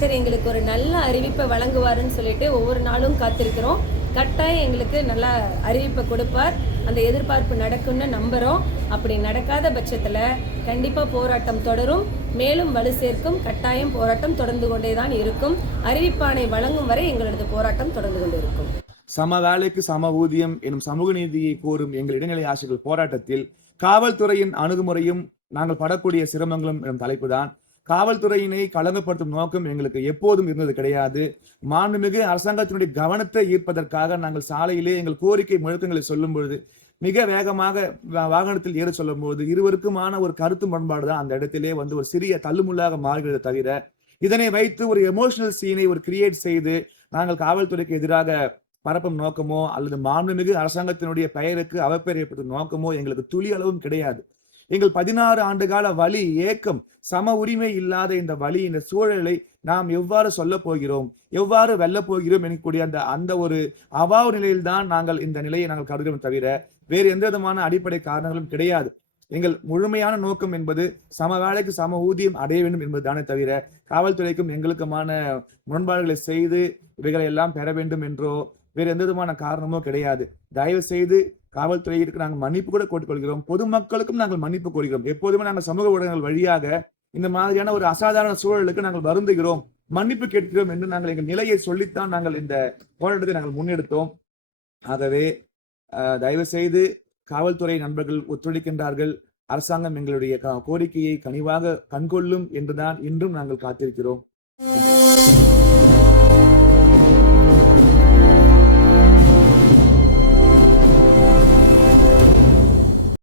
முதலமைச்சர் எங்களுக்கு ஒரு நல்ல அறிவிப்பை வழங்குவாருன்னு சொல்லிட்டு ஒவ்வொரு நாளும் காத்திருக்கிறோம். கட்டாயம் எங்களுக்கு நல்ல அறிவிப்பை கொடுப்பார். அந்த எதிர்பார்ப்பு நடக்கும்னு நம்புகிறோம். அப்படி நடக்காத பட்சத்தில் கண்டிப்பாக போராட்டம் தொடரும், மேலும் வலு சேர்க்கும். கட்டாயம் போராட்டம் தொடர்ந்து கொண்டே தான் இருக்கும். அறிவிப்பாணை வழங்கும் வரை எங்களது போராட்டம் தொடர்ந்து கொண்டு இருக்கும். சம வேலைக்கு சம ஊதியம் எனும் சமூக நீதியை கோரும் எங்கள் இடைநிலை ஆசிரியர்கள் போராட்டத்தில் காவல்துறையின் அணுகுமுறையும் நாங்கள் படக்கூடிய சிரமங்களும் எனும் தலைப்புதான். காவல்துறையினை களங்கப்படுத்தும் நோக்கம் எங்களுக்கு எப்போதும் இருந்தது கிடையாது. மாண்புமிகு அரசாங்கத்தினுடைய கவனத்தை ஈர்ப்பதற்காக நாங்கள் சாலையிலே எங்கள் கோரிக்கை முழக்கங்களை சொல்லும் பொழுது மிக வேகமாக வாகனத்தில் ஏற சொல்லும் போது இருவருக்குமான ஒரு கருத்து முரண்பாடு தான் அந்த இடத்திலே ஒரு சிறிய தள்ளுமுள்ளாக மாறுகிறது தவிர, இதனை வைத்து ஒரு எமோஷனல் சீனை கிரியேட் செய்து நாங்கள் காவல்துறைக்கு எதிராக பரப்பும் நோக்கமோ அல்லது மாண்புமிகு அரசாங்கத்தினுடைய பெயருக்கு அவப்பெயர் ஏற்படுத்தும் நோக்கமோ எங்களுக்கு துளி அளவும் கிடையாது. எங்கள் 16 ஆண்டுகால வலி, ஏக்கம், சம உரிமை இல்லாத இந்த வலி, இந்த சூழலை நாம் எவ்வாறு சொல்ல போகிறோம், எவ்வாறு வெல்ல போகிறோம் எனக்கூடிய அந்த ஒரு அவாவு நிலையில்தான் நாங்கள் இந்த நிலையை நாங்கள் கருதுகிறோம் தவிர வேறு எந்த விதமான அடிப்படை காரணங்களும் கிடையாது. எங்கள் முழுமையான நோக்கம் என்பது சம வேலைக்கு சம ஊதியம் அடைய வேண்டும் என்பதுதானே தவிர காவல்துறைக்கும் எங்களுக்குமான முரண்பாடுகளை செய்து இவைகளை எல்லாம் பெற வேண்டும் என்றோ வேறு எந்த விதமான காரணமோ கிடையாது. தயவு செய்து காவல்துறையிற்கு நாங்கள் மன்னிப்பு கூட கோட்டுக்கொள்கிறோம். பொதுமக்களுக்கும் நாங்கள் மன்னிப்பு கோருகிறோம். எப்போதுமே நாங்கள் சமூக ஊடகங்கள் வழியாக இந்த மாதிரியான ஒரு அசாதாரண சூழலுக்கு நாங்கள் வருந்துகிறோம், மன்னிப்பு கேட்கிறோம் என்று நாங்கள் எங்கள் நிலையை சொல்லித்தான் நாங்கள் இந்த போராட்டத்தை நாங்கள் முன்னெடுத்தோம். ஆகவே தயவு செய்து காவல்துறை நண்பர்கள் ஒத்துழைக்கின்றார்கள். அரசாங்கம் எங்களுடைய கோரிக்கையை கனிவாக கண்கொள்ளும் என்றுதான் இன்றும் நாங்கள் காத்திருக்கிறோம்.